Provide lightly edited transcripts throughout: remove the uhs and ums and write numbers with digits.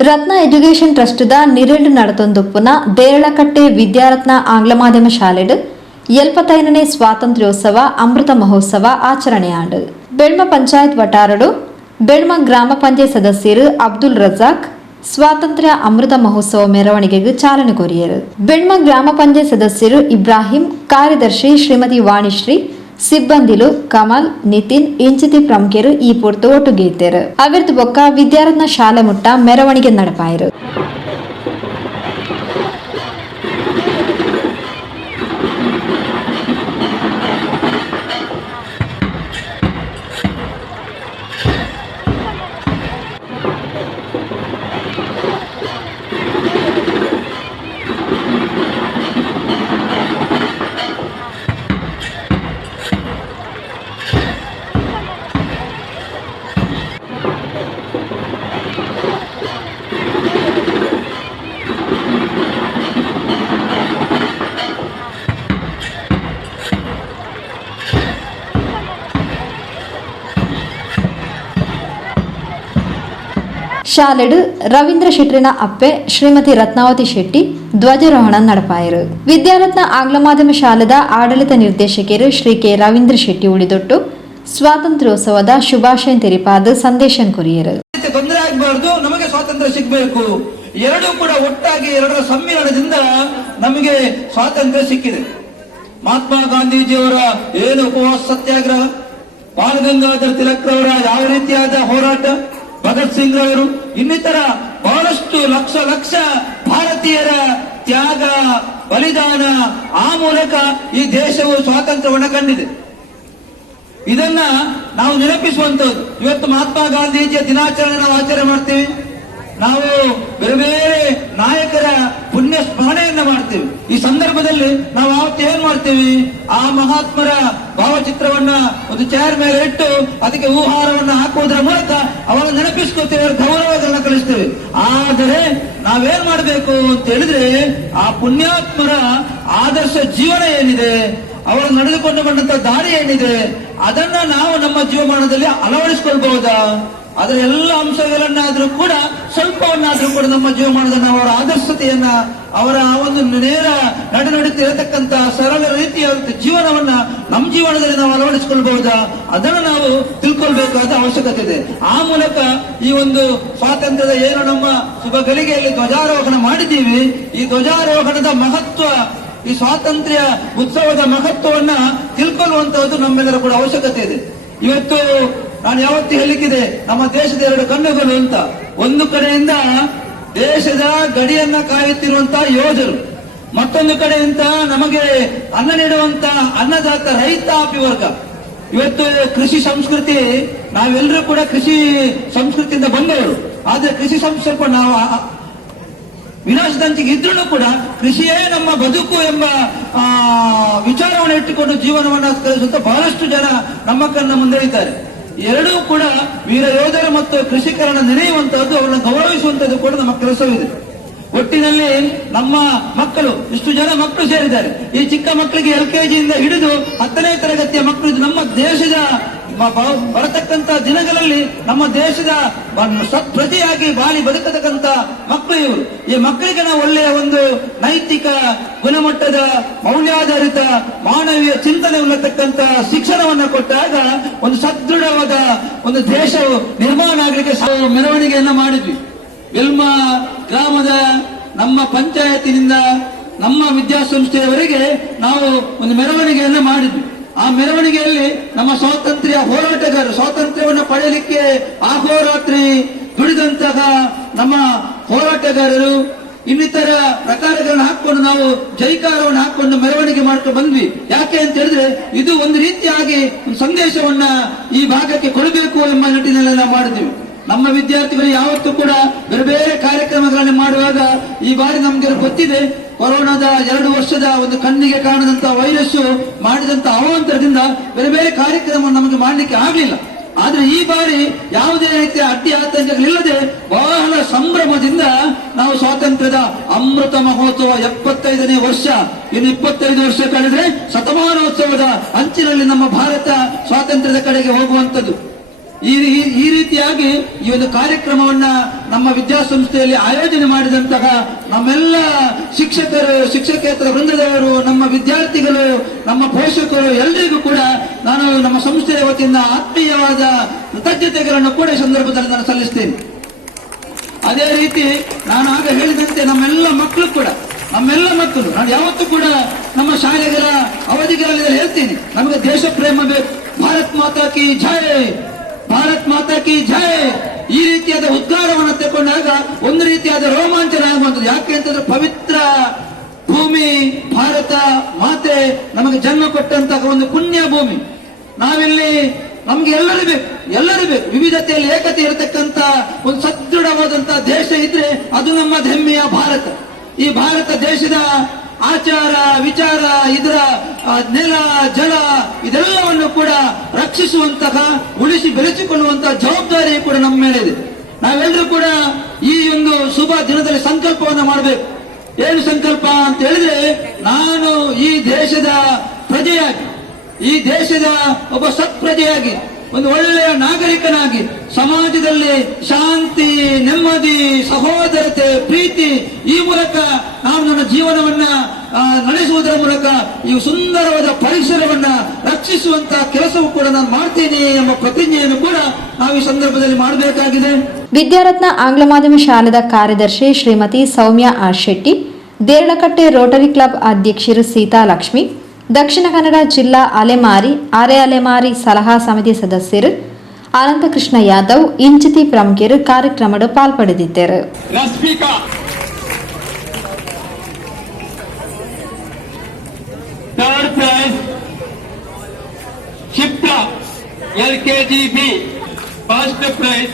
ರತ್ನ education trust ನಿರೆಂಡು ನಡತೊಂದುಪ್ಪುನ Deralakatte Vidyaratna ಆಂಗ್ಲ ಮಾಧ್ಯಮ ಶಾಲೆಡ್ 75ನೇ ಸ್ವಾತಂತ್ರ್ಯೋತ್ಸವ ಅಮೃತ ಮಹೋತ್ಸವ ಆಚರಣೆಯಾಂಡು ಬೆಳ್ಮ ಪಂಚಾಯತ್ ವಟಾರಡು ಬೆಳ್ಮ ಗ್ರಾಮ ಪಂಚಾಯತ್ ಸದಸ್ಯರು ಅಬ್ದುಲ್ ರಜಾಕ್ ಸ್ವಾತಂತ್ರ್ಯ ಅಮೃತ ಮಹೋತ್ಸವ ಮೆರವಣಿಗೆಗೆ ಚಾಲನೆ ಕೊರಿಯರು. ಬೆಳ್ಮ ಗ್ರಾಮ ಪಂಚಾಯತ್ ಸದಸ್ಯರು ಇಬ್ರಾಹಿಂ, ಕಾರ್ಯದರ್ಶಿ ಶ್ರೀಮತಿ ವಾಣಿಶ್ರೀ, ಸಿಬ್ಬಂದಿಲು ಕಮಲ್, ನಿತಿನ್ ಇಂಚಿತಿ ಪ್ರಮುಖರು ಈ ಪೂರ್ತಿ ಒಟ್ಟುಗೆ ಇದ್ದರು. ಅವಿರ್ದು ಬೊಕ್ಕ ವಿದ್ಯಾರತ್ನ ಶಾಲೆ ಮುಟ್ಟ ಮೆರವಣಿಗೆ ನಡಪಾಯರು. ಶಾಲೆಡು ರವೀಂದ್ರ ಶೆಟ್ಟಿನ ಅಪ್ಪೆ ಶ್ರೀಮತಿ ರತ್ನಾವತಿ ಶೆಟ್ಟಿ ಧ್ವಜಾರೋಹಣ ನಡಪಾಯರು. ವಿದ್ಯಾರತ್ನ ಆಂಗ್ಲ ಮಾಧ್ಯಮ ಶಾಲೆದ ಆಡಳಿತ ನಿರ್ದೇಶಕರು ಶ್ರೀ ಕೆ ರವೀಂದ್ರ ಶೆಟ್ಟಿ ಉಳಿದೊಟ್ಟು ಸ್ವಾತಂತ್ರ್ಯೋತ್ಸವದ ಶುಭಾಶಯ ತೆರಿಪಾದ ಸಂದೇಶ ಕೊರಿಯರು. ತೊಂದರೆ ಆಗಬಾರದು, ನಮಗೆ ಸ್ವಾತಂತ್ರ್ಯ ಸಿಗಬೇಕು. ಎರಡೂ ಕೂಡ ಒಟ್ಟಾಗಿ ಎರಡರ ಸಮ್ಮಿಲನದಿಂದ ನಮಗೆ ಸ್ವಾತಂತ್ರ್ಯ ಸಿಕ್ಕಿದೆ. ಮಹಾತ್ಮ ಗಾಂಧೀಜಿಯವರ ಏನು ಉಪವಾಸ ಸತ್ಯಾಗ್ರಹ, ಬಾಲ ಗಂಗಾಧರ್ ತಿಲಕ್ ರವರ ಯಾವ ರೀತಿಯಾದ ಹೋರಾಟ, ಭಗತ್ ಸಿಂಗ್ ರವರು, ಇನ್ನಿತರ ಬಹಳಷ್ಟು ಲಕ್ಷ ಭಾರತೀಯರ ತ್ಯಾಗ ಬಲಿದಾನ, ಆ ಮೂಲಕ ಈ ದೇಶವು ಸ್ವಾತಂತ್ರ್ಯವನ್ನು ಕಂಡಿದೆ. ಇದನ್ನ ನಾವು ನೆನಪಿಸುವಂತದ್ದು. ಇವತ್ತು ಮಹಾತ್ಮ ಗಾಂಧೀಜಿಯ ದಿನಾಚರಣೆ ನಾವು ಆಚರಣೆ ಮಾಡ್ತೀವಿ. ನಾವು ಬೇರೆ ಬೇರೆ ನಾಯಕರ ಪುಣ್ಯ ಸ್ಮರಣೆಯನ್ನ ಮಾಡ್ತೀವಿ. ಈ ಸಂದರ್ಭದಲ್ಲಿ ನಾವು ಆವತ್ತು ಏನ್ ಮಾಡ್ತೀವಿ, ಆ ಮಹಾತ್ಮರ ಭಾವಚಿತ್ರವನ್ನ ಒಂದು ಚೇರ್ ಮೇಲೆ ಇಟ್ಟು ಅದಕ್ಕೆ ಹೂಹಾರವನ್ನ ಹಾಕುವುದರ ಮೂಲಕ ಅವಾಗ ನೆನಪಿಸ್ಕೊತೇವೆ, ಗೌರವಗಳನ್ನ ಕಳಿಸ್ತೇವೆ. ಆದರೆ ನಾವೇನ್ ಮಾಡಬೇಕು ಅಂತ ಹೇಳಿದ್ರೆ, ಆ ಪುಣ್ಯಾತ್ಮರ ಆದರ್ಶ ಜೀವನ ಏನಿದೆ, ಅವರು ನಡೆದುಕೊಂಡು ಬಂದಂತ ದಾರಿ ಏನಿದೆ, ಅದನ್ನ ನಾವು ನಮ್ಮ ಜೀವಮಾನದಲ್ಲಿ ಅಳವಡಿಸಿಕೊಳ್ಬಹುದಾ? ಅದರ ಎಲ್ಲ ಅಂಶಗಳನ್ನಾದ್ರೂ ಕೂಡ ಸ್ವಲ್ಪವನ್ನಾದ್ರೂ ಕೂಡ ನಮ್ಮ ಜೀವಮಾನದಲ್ಲಿ ಅವರ ಆದರ್ಶತೆಯನ್ನ, ಅವರ ಒಂದು ನೇರ ನಡೆನುಡಿತಿರತಕ್ಕಂತ ಸರಳ ರೀತಿಯ ಜೀವನವನ್ನ ನಮ್ಮ ಜೀವನದಲ್ಲಿ ನಾವು ಅಳವಡಿಸಿಕೊಳ್ಬಹುದಾ? ಅದನ್ನು ನಾವು ತಿಳ್ಕೊಳ್ಬೇಕಾದ ಅವಶ್ಯಕತೆ ಇದೆ. ಆ ಮೂಲಕ ಈ ಒಂದು ಸ್ವಾತಂತ್ರ್ಯದ ಏನು ನಮ್ಮ ಶುಭ ಗಳಿಗೆಯಲ್ಲಿ ಧ್ವಜಾರೋಹಣ ಮಾಡಿದ್ದೀವಿ, ಈ ಧ್ವಜಾರೋಹಣದ ಮಹತ್ವ, ಈ ಸ್ವಾತಂತ್ರ್ಯ ಉತ್ಸವದ ಮಹತ್ವವನ್ನ ತಿಳ್ಕೊಳ್ಳುವಂತಹದ್ದು ನಮ್ಮೆಲ್ಲರ ಕೂಡ ಅವಶ್ಯಕತೆ ಇದೆ. ಇವತ್ತು ನಾನು ಯಾವತ್ತೂ ಹೇಳಿಕ್ಕಿದೆ, ನಮ್ಮ ದೇಶದ ಎರಡು ಕಣ್ಣುಗಳು ಅಂತ. ಒಂದು ಕಡೆಯಿಂದ ದೇಶದ ಗಡಿಯನ್ನ ಕಾಯುತ್ತಿರುವಂತಹ ಯೋಧರು, ಮತ್ತೊಂದು ಕಡೆಯಿಂದ ನಮಗೆ ಅನ್ನ ನೀಡುವಂತ ಅನ್ನದಾತ ರೈತಾಪಿ ವರ್ಗ. ಇವತ್ತು ಕೃಷಿ ಸಂಸ್ಕೃತಿ, ನಾವೆಲ್ಲರೂ ಕೂಡ ಕೃಷಿ ಸಂಸ್ಕೃತಿಯಿಂದ ಬಂದವರು. ಆದ್ರೆ ಕೃಷಿ ಸಂಸ್ಕೃತಿ ನಾವು ವಿನಾಶದಂಚಿಗೆ ಇದ್ರೂ ಕೂಡ ಕೃಷಿಯೇ ನಮ್ಮ ಬದುಕು ಎಂಬ ವಿಚಾರವನ್ನು ಇಟ್ಟುಕೊಂಡು ಜೀವನವನ್ನು ಕಲಿಸುತ್ತ ಬಹಳಷ್ಟು ಜನ ನಮ್ಮ ಕಣ್ಣ ಮುಂದೆ ಇದ್ದಾರೆ. ಎರಡೂ ಕೂಡ ವೀರ ಯೋಧರು ಮತ್ತು ಕೃಷಿಕರನ್ನು ನೆನೆಯುವಂತಹದ್ದು, ಅವರನ್ನು ಗೌರವಿಸುವಂತದ್ದು ಕೂಡ ನಮ್ಮ ಕೆಲಸವಿದೆ. ಒಟ್ಟಿನಲ್ಲಿ ನಮ್ಮ ಮಕ್ಕಳು, ಇಷ್ಟು ಜನ ಮಕ್ಕಳು ಸೇರಿದ್ದಾರೆ. ಈ ಚಿಕ್ಕ ಮಕ್ಕಳಿಗೆ LKGಯಿಂದ ಹಿಡಿದು 10ನೇ ತರಗತಿಯ ಮಕ್ಕಳು ನಮ್ಮ ದೇಶದ ಬರತಕ್ಕಂತ ದಿನಗಳಲ್ಲಿ ನಮ್ಮ ದೇಶದ ಪ್ರಜೆಯಾಗಿ ಬಾಳಿ ಬದುಕತಕ್ಕಂತ ಮಕ್ಕಳು ಇವರು. ಈ ಮಕ್ಕಳಿಗೆ ನಾವು ಒಳ್ಳೆಯ ಒಂದು ನೈತಿಕ ಗುಣಮಟ್ಟದ ಮೌಲ್ಯಾಧಾರಿತ ಮಾನವೀಯ ಚಿಂತನೆ ಉಳ್ಳತಕ್ಕಂತ ಶಿಕ್ಷಣವನ್ನ ಕೊಟ್ಟಾಗ ಒಂದು ಸದೃಢವಾದ ಒಂದು ದೇಶವು ನಿರ್ಮಾಣ ಆಗಲಿಕ್ಕೆ ಮೆರವಣಿಗೆಯನ್ನ ಮಾಡಿದ್ವಿ. ಬೆಲ್ಮ ಗ್ರಾಮದ ನಮ್ಮ ಪಂಚಾಯತಿನಿಂದ ನಮ್ಮ ವಿದ್ಯಾಸಂಸ್ಥೆಯವರೆಗೆ ನಾವು ಒಂದು ಮೆರವಣಿಗೆಯನ್ನ ಮಾಡಿದ್ವಿ. ಆ ಮೆರವಣಿಗೆಯಲ್ಲಿ ನಮ್ಮ ಸ್ವಾತಂತ್ರ್ಯ ಹೋರಾಟಗಾರರು, ಸ್ವಾತಂತ್ರ್ಯವನ್ನು ಪಡೆಯಲಿಕ್ಕೆ ಅಹೋರಾತ್ರಿ ದುಡಿದಂತಹ ನಮ್ಮ ಹೋರಾಟಗಾರರು, ಇನ್ನಿತರ ಪ್ರಕಾರಗಳನ್ನು ಹಾಕೊಂಡು ನಾವು ಜೈಕಾರವನ್ನು ಹಾಕೊಂಡು ಮೆರವಣಿಗೆ ಮಾಡ್ಕೊಂಡು ಬಂದ್ವಿ. ಯಾಕೆ ಅಂತ ಹೇಳಿದ್ರೆ, ಇದು ಒಂದು ರೀತಿಯಾಗಿ ಒಂದು ಸಂದೇಶವನ್ನ ಈ ಭಾಗಕ್ಕೆ ಕೊಡಬೇಕು ಎಂಬ ನಿಟ್ಟಿನಲ್ಲಿ ನಾವು ಮಾಡಿದ್ವಿ. ನಮ್ಮ ವಿದ್ಯಾರ್ಥಿಗಳು ಯಾವತ್ತೂ ಕೂಡ ಬೇರೆ ಬೇರೆ ಕಾರ್ಯಕ್ರಮಗಳನ್ನು ಮಾಡುವಾಗ, ಈ ಬಾರಿ ನಮ್ಗೆ ಗೊತ್ತಿದೆ, ಕೊರೋನಾದ 2 ವರ್ಷದ ಒಂದು ಕಣ್ಣಿಗೆ ಕಾಣದಂತ ವೈರಸ್ ಮಾಡಿದಂತ ಅವಾಂತರದಿಂದ ಬೇರೆ ಬೇರೆ ಕಾರ್ಯಕ್ರಮ ನಮಗೆ ಮಾಡಲಿಕ್ಕೆ ಆಗಲಿಲ್ಲ. ಆದ್ರೆ ಈ ಬಾರಿ ಯಾವುದೇ ರೀತಿಯ ಅಡ್ಡಿ ಆತಂಕಗಳಿಲ್ಲದೆ ಬಹಳ ಸಂಭ್ರಮದಿಂದ ನಾವು ಸ್ವಾತಂತ್ರ್ಯದ ಅಮೃತ ಮಹೋತ್ಸವ 75ನೇ ವರ್ಷ, ಇನ್ನು 25 ವರ್ಷ ಕಳೆದ್ರೆ ಶತಮಾನೋತ್ಸವದ ಅಂಚಿನಲ್ಲಿ ನಮ್ಮ ಭಾರತ ಸ್ವಾತಂತ್ರ್ಯದ ಕಡೆಗೆ ಹೋಗುವಂತದ್ದು. ಈ ರೀತಿಯಾಗಿ ಈ ಒಂದು ಕಾರ್ಯಕ್ರಮವನ್ನ ನಮ್ಮ ವಿದ್ಯಾಸಂಸ್ಥೆಯಲ್ಲಿ ಆಯೋಜನೆ ಮಾಡಿದಂತಹ ನಮ್ಮೆಲ್ಲ ಶಿಕ್ಷಕರು, ಶಿಕ್ಷಕೇತರ ವೃಂದದವರು, ನಮ್ಮ ವಿದ್ಯಾರ್ಥಿಗಳು, ನಮ್ಮ ಪೋಷಕರು ಎಲ್ಲರಿಗೂ ಕೂಡ ನಾನು ನಮ್ಮ ಸಂಸ್ಥೆಯ ವತಿಯಿಂದ ಆತ್ಮೀಯವಾದ ಕೃತಜ್ಞತೆಗಳನ್ನು ಕೂಡ ಈ ಸಂದರ್ಭದಲ್ಲಿ ನಾನು ಸಲ್ಲಿಸ್ತೇನೆ. ಅದೇ ರೀತಿ ನಾನು ಆಗ ಹೇಳಿದಂತೆ ನಮ್ಮೆಲ್ಲ ಮಕ್ಕಳು ನಾನು ಯಾವತ್ತೂ ಕೂಡ ನಮ್ಮ ಶಾಲೆಗಳ ಅವಧಿಗಳಲ್ಲಿ ಹೇಳ್ತೀನಿ, ನಮಗೆ ದೇಶ ಪ್ರೇಮ ಬೇಕು, ಭಾರತ್ ಮಾತಾ ಕಿ ಜೈ, ಭಾರತ್ ಮಾತಾ ಕಿ ಜೈ ಈ ರೀತಿಯಾದ ಉದ್ಗಾರವನ್ನು ತಗೊಂಡಾಗ ಒಂದು ರೀತಿಯಾದ ರೋಮಾಂಚನ ಆಗುವಂಥದ್ದು. ಯಾಕೆ ಅಂತಂದ್ರೆ ಪವಿತ್ರ ಭೂಮಿ ಭಾರತ ಮಾತೆ ನಮಗೆ ಜನ್ಮ ಕೊಟ್ಟಂತಹ ಒಂದು ಪುಣ್ಯ ಭೂಮಿ. ನಾವಿಲ್ಲಿ ನಮ್ಗೆ ಎಲ್ಲರೂ ಬೇಕು, ವಿವಿಧತೆಯಲ್ಲಿ ಏಕತೆ ಇರತಕ್ಕಂತ ಒಂದು ಸದೃಢವಾದಂತಹ ದೇಶ ಇದ್ರೆ ಅದು ನಮ್ಮ ಹೆಮ್ಮೆಯ ಭಾರತ. ಈ ಭಾರತ ದೇಶದ ಆಚಾರ ವಿಚಾರ, ಇದರ ನೆಲ ಜಲ ಇದೆಲ್ಲವನ್ನು ಕೂಡ ರಕ್ಷಿಸುವಂತಹ, ಉಳಿಸಿ ಬೆಳೆಸಿಕೊಳ್ಳುವಂತಹ ಜವಾಬ್ದಾರಿ ಕೂಡ ನಮ್ಮ ಮೇಲಿದೆ. ನಾವೆಲ್ಲರೂ ಕೂಡ ಈ ಒಂದು ಶುಭ ದಿನದಲ್ಲಿ ಸಂಕಲ್ಪವನ್ನು ಮಾಡಬೇಕು. ಏನು ಸಂಕಲ್ಪ ಅಂತ ಹೇಳಿದ್ರೆ, ನಾನು ಈ ದೇಶದ ಪ್ರಜೆಯಾಗಿ, ಈ ದೇಶದ ಒಬ್ಬ ಸತ್ಪ್ರಜೆಯಾಗಿ, ಒಂದು ಒಳ್ಳೆಯ ನಾಗರಿಕನಾಗಿ ಸಮಾಜದಲ್ಲಿ ಶಾಂತಿ, ನೆಮ್ಮದಿ, ಸಹೋದರತೆ, ಪ್ರೀತಿ ಈ ಮೂಲಕ ನಾನು ನನ್ನ ಜೀವನವನ್ನ ನಡೆಸುವುದರ ಮೂಲಕ ಈ ಸುಂದರವಾದ ಪರಿಸರವನ್ನ ರಕ್ಷಿಸುವಂತಹ ಕೆಲಸವೂ ಕೂಡ ನಾನು ಮಾಡ್ತೇನೆ ಎಂಬ ಪ್ರತಿಜ್ಞೆಯನ್ನು ಕೂಡ ನಾವು ಈ ಸಂದರ್ಭದಲ್ಲಿ ಮಾಡಬೇಕಾಗಿದೆ. ವಿದ್ಯಾರತ್ನ ಆಂಗ್ಲ ಮಾಧ್ಯಮ ಶಾಲೆದ ಕಾರ್ಯದರ್ಶಿ Shrimati Soumya R Shetty, Deralakatte rotary club ಅಧ್ಯಕ್ಷರು ಸೀತಾ ಲಕ್ಷ್ಮಿ, ದಕ್ಷಿಣ ಕನ್ನಡ ಜಿಲ್ಲಾ ಅಲೆಮಾರಿ ಅರೆ ಅಲೆಮಾರಿ ಸಲಹಾ ಸಮಿತಿ ಸದಸ್ಯರು ಅನಂತಕೃಷ್ಣ ಯಾದವ್, ಇಂಚಿತಿ ಪ್ರಮುಖರು ಕಾರ್ಯಕ್ರಮದ ಪಾಲ್ಪಡೆದಿದ್ದರು. Third prize Shipra LKG B. First prize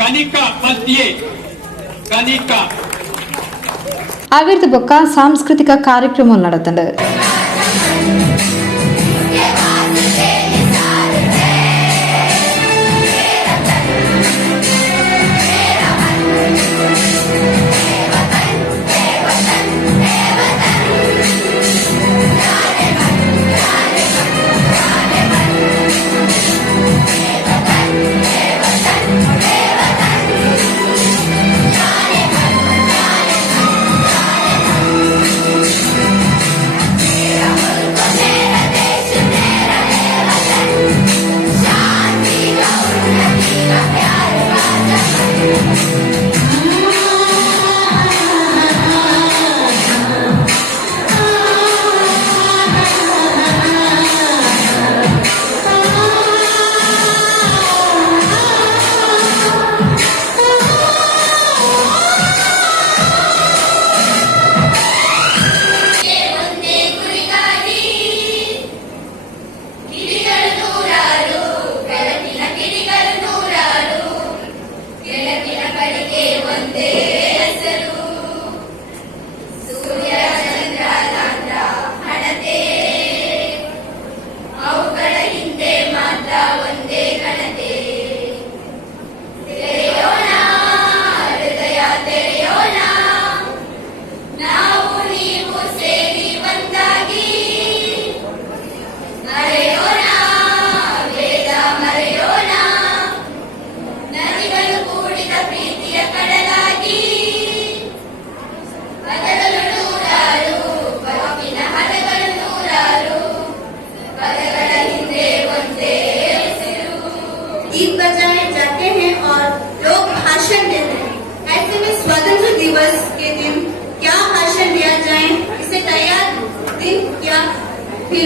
Kanika first A Kanika. ಅವಿರ್ದ ಬೊಕ್ಕ ಸಾಂಸ್ಕೃತಿಕ ಕಾರ್ಯಕ್ರಮ ನಡೆತಂಡು.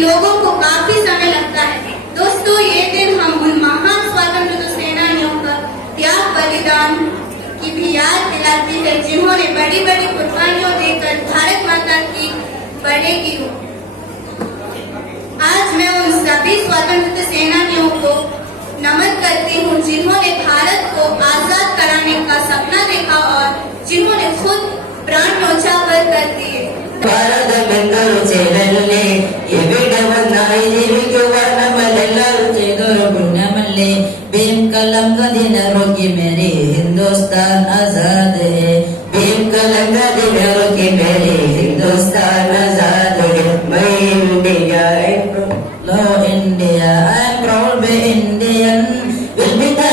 लोगों को काफी समय लगता है। दोस्तों, ये दिन हम उन महान स्वतंत्रता सेनानियों का त्याग बलिदान की भी याद दिलाती है, जिन्होंने बड़ी बड़ी कुर्बानियों देकर भारत माता की बढ़ेगी। आज मैं उन सभी स्वतंत्रता सेनानियों को नमन करती हूँ, जिन्होंने भारत को आजाद कराने का सपना देखा और जिन्होंने खुद प्राण न्योछावर कर दिए। ಭಾರತ ಬೆಂದರು ಸೇರಲ್ಲೇ ಎವಿಡವನ್ನಾಯಿ ಜೀವಿಸುವನಮಲೆಲ್ಲರೂ ಸೇದರು ಪುಣ್ಯಮಲ್ಲೆ ಭೀಮ್ ಕಲಂಗ ದಿನರು ಕಿ ಮೇರಿ ಹಿಂದೂಸ್ತಾನ್ ಆಜಾದ್ ಹೈ ಭೀಮ್ ಕಲಂಗ ದಿನರು ಕಿ ಮೇರಿ ಹಿಂದೂಸ್ತಾನ್ ಆಜಾದ್ ಹೈ my India I am proud be Indian will be the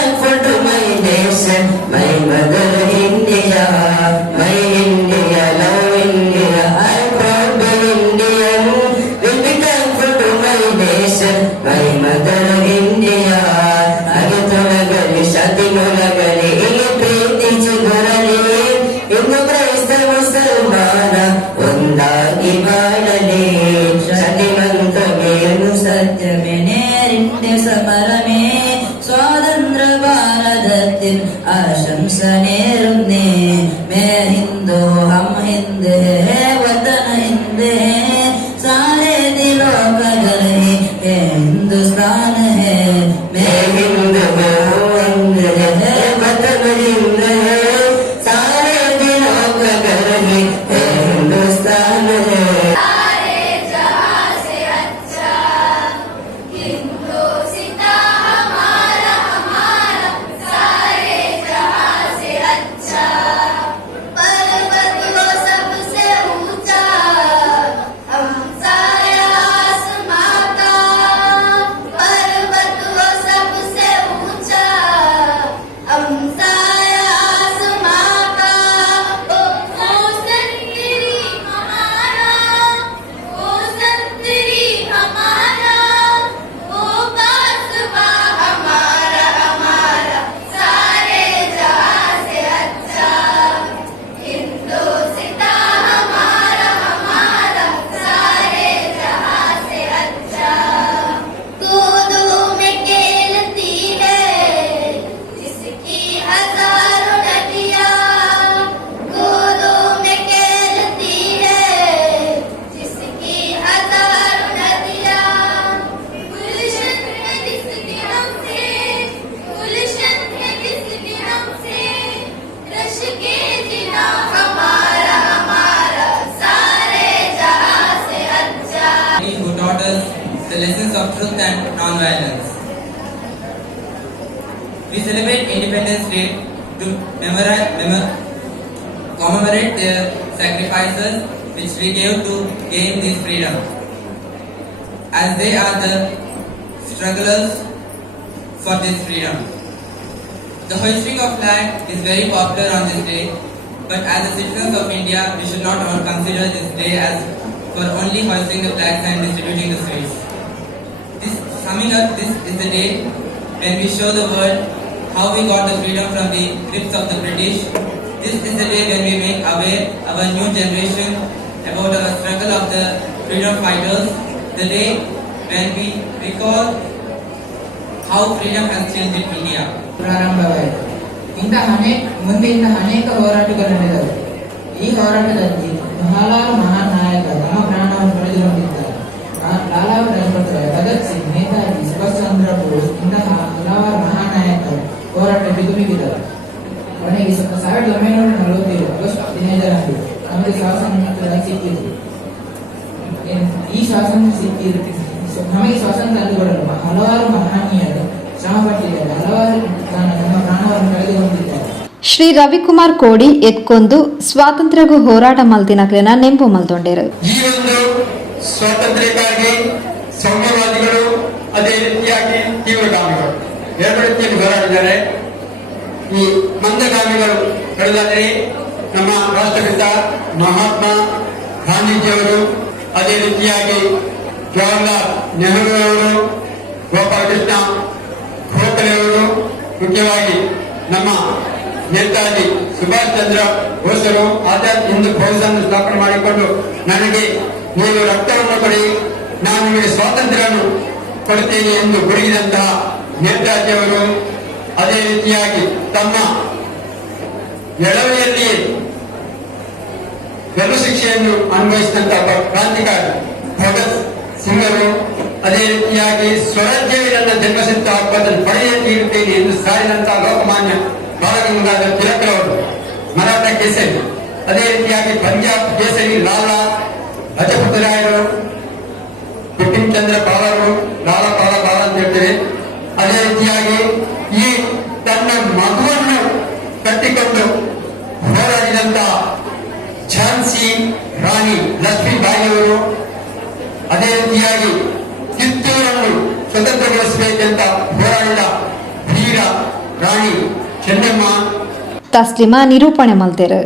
Independence Day to commemorate their sacrifices which we gave to gain this freedom, as they are the strugglers for this freedom. The hoisting of flag is very popular on this day, but as the citizens of India, we should not consider this day as for only hoisting the flags and distributing the sweets. Summing up, this is the day when we show the world how we got the freedom from the grips of the British. This is the day when we make aware our new generation about our struggle of the freedom fighters. The day when we recall how freedom has changed in India. ಪ್ರಾರಂಭವಾಯಿತು. ಮುಂದೆ ಅನೇಕ ಹೋರಾಟಗಳು ನಡೆದವು. ಈ ಹೋರಾಟದಲ್ಲಿ ಹಲವಾರು ಮಹಾನ್ ನಾಯಕರು ತಮ್ಮ ಪ್ರಾಣವನ್ನು ಕಳೆದುಕೊಂಡಿದ್ದಾರೆ. ಲಾಲಾ ಲಜಪತ್ ರಾಯ್, ಭಗತ್ ಸಿಂಗ್, ನೇತಾಜಿ, ಸುಭಾಷ್ ಚಂದ್ರ ಬೋಸ್ ಇಂತಹ ಹಲವಾರು ಮಹಾನ್ ನಾಯಕರು ಹೋರಾಟ ಬಿಗಿದರು. ಕೊನೆಗೆ 1947 ಆಗಸ್ಟ್ 15ರಂದು ನಮಗೆ ಸ್ವಾತಂತ್ರ್ಯ ಸಿಕ್ಕಿತು. ಈ ಸ್ವಾತಂತ್ರ್ಯ ನಮಗೆ ಸ್ವಾತಂತ್ರ್ಯ ತಂದುಕೊಡಲು ಹಲವಾರು ಮಹನೀಯರು ಶ್ರಮಪಟ್ಟಿದ್ದಾರೆ. ಹಲವಾರು ತಮ್ಮ ಪ್ರಾಣವನ್ನು ಕಳೆದುಕೊಂಡಿದ್ದಾರೆ. ಶ್ರೀ ರವಿಕುಮಾರ್ ಕೋಡಿ ಎತ್ಕೊಂದು ಸ್ವಾತಂತ್ರ್ಯಗೂ ಹೋರಾಟ ಮಲ್ತಿನಕ್ಲೆನ ನೆಂಪು ಮಲ್ತೊಂಡೇರು. ಈ ಒಂದು ಸ್ವಾತಂತ್ರ್ಯಕ್ಕಾಗಿ ಸೌಮ್ಯವಾದಿಗಳು, ಅದೇ ರೀತಿಯಾಗಿ ತೀವ್ರಗಾಮಿಗಳು ಎರಡು ರೀತಿಯಲ್ಲಿ ಹೋರಾಡಿದ್ದಾರೆ. ಈ ಮಂದಗಾಮಿಗಳು ಹೇಳುವುದಾದರೆ ನಮ್ಮ ರಾಷ್ಟ್ರಪಿತ ಮಹಾತ್ಮ ಗಾಂಧೀಜಿಯವರು, ಅದೇ ರೀತಿಯಾಗಿ ಜವಾಹರ್ಲಾಲ್ ನೆಹರು ಅವರು, ಗೋಪಾಲಕೃಷ್ಣ ಗೋಖಲೆ ಅವರು, ಮುಖ್ಯವಾಗಿ ನಮ್ಮ ನೇತಾಜಿ ಸುಭಾಷ್ ಚಂದ್ರ ಬೋಸರು ಆಜಾದ್ ಹಿಂದ್ ಫೌಜನ್ನು ಸ್ಥಾಪನೆ ಮಾಡಿಕೊಂಡು ನನಗೆ ನೀವು ರಕ್ತವನ್ನು ಕೊಡಿ, ನಾನು ನಿಮಗೆ ಸ್ವಾತಂತ್ರ್ಯವನ್ನು ಕೊಡುತ್ತೇನೆ ಎಂದು ಗುಡುಗಿದಂತಹ ನೇತಾಜಿಯವರು, ಅದೇ ರೀತಿಯಾಗಿ ತಮ್ಮ ಎಳವೆಯಲ್ಲಿಯೇ ಗಲ್ಲು ಶಿಕ್ಷೆಯನ್ನು ಅನುಭವಿಸಿದಂತಹ ಕ್ರಾಂತಿಕಾರಿ ಭಗತ್ ಸಿಂಗರು, ಅದೇ ರೀತಿಯಾಗಿ ಸ್ವರಾಜ್ಯವೇ ನನ್ನ ಜನ್ಮಸಿದ್ಧ ಹಕ್ಕನ್ನು ಪಡೆಯೇ ತೀರುತ್ತೇನೆ ಎಂದು ಸಾರಿದಂತಹ ಲೋಕಮಾನ್ಯ ಬಾಲಗಂಗಾಧರ ತಿಲಕರವರು ಮರಾಠ ಕೇಸರಿ, ಅದೇ ರೀತಿಯಾಗಿ ಪಂಜಾಬ್ ಕೇಸರಿ ಲಾಲಾ ಲಜಪತ್ ರಾಯರು, ಬಿಪಿನ್ ಚಂದ್ರ ಪಾಲರು, ಲಾಲಾ ಪಾಲ ಅಂತ ಹೇಳ್ತೇವೆ. ಅದೇ ರೀತಿಯಾಗಿ ಈ ತನ್ನ ಮಗುವನ್ನು ಕಟ್ಟಿಕೊಂಡು ಹೋರಾಡಿದಂತಹ ಝಾನ್ಸಿ ರಾಣಿ ಲಕ್ಷ್ಮೀಬಾಯಿಯವರು, ಅದೇ ರೀತಿಯಾಗಿ ಕಿತ್ತೂರನ್ನು ಸ್ವತಂತ್ರಗೊಳಿಸಬೇಕೆಂತ ಹೋರಾಡಿದ ವೀರ ರಾಣಿ ಚೆನ್ನಮ್ಮ. ತಸ್ಲಿಮಾ ನಿರೂಪಣೆ ಮಲ್ತೇರು.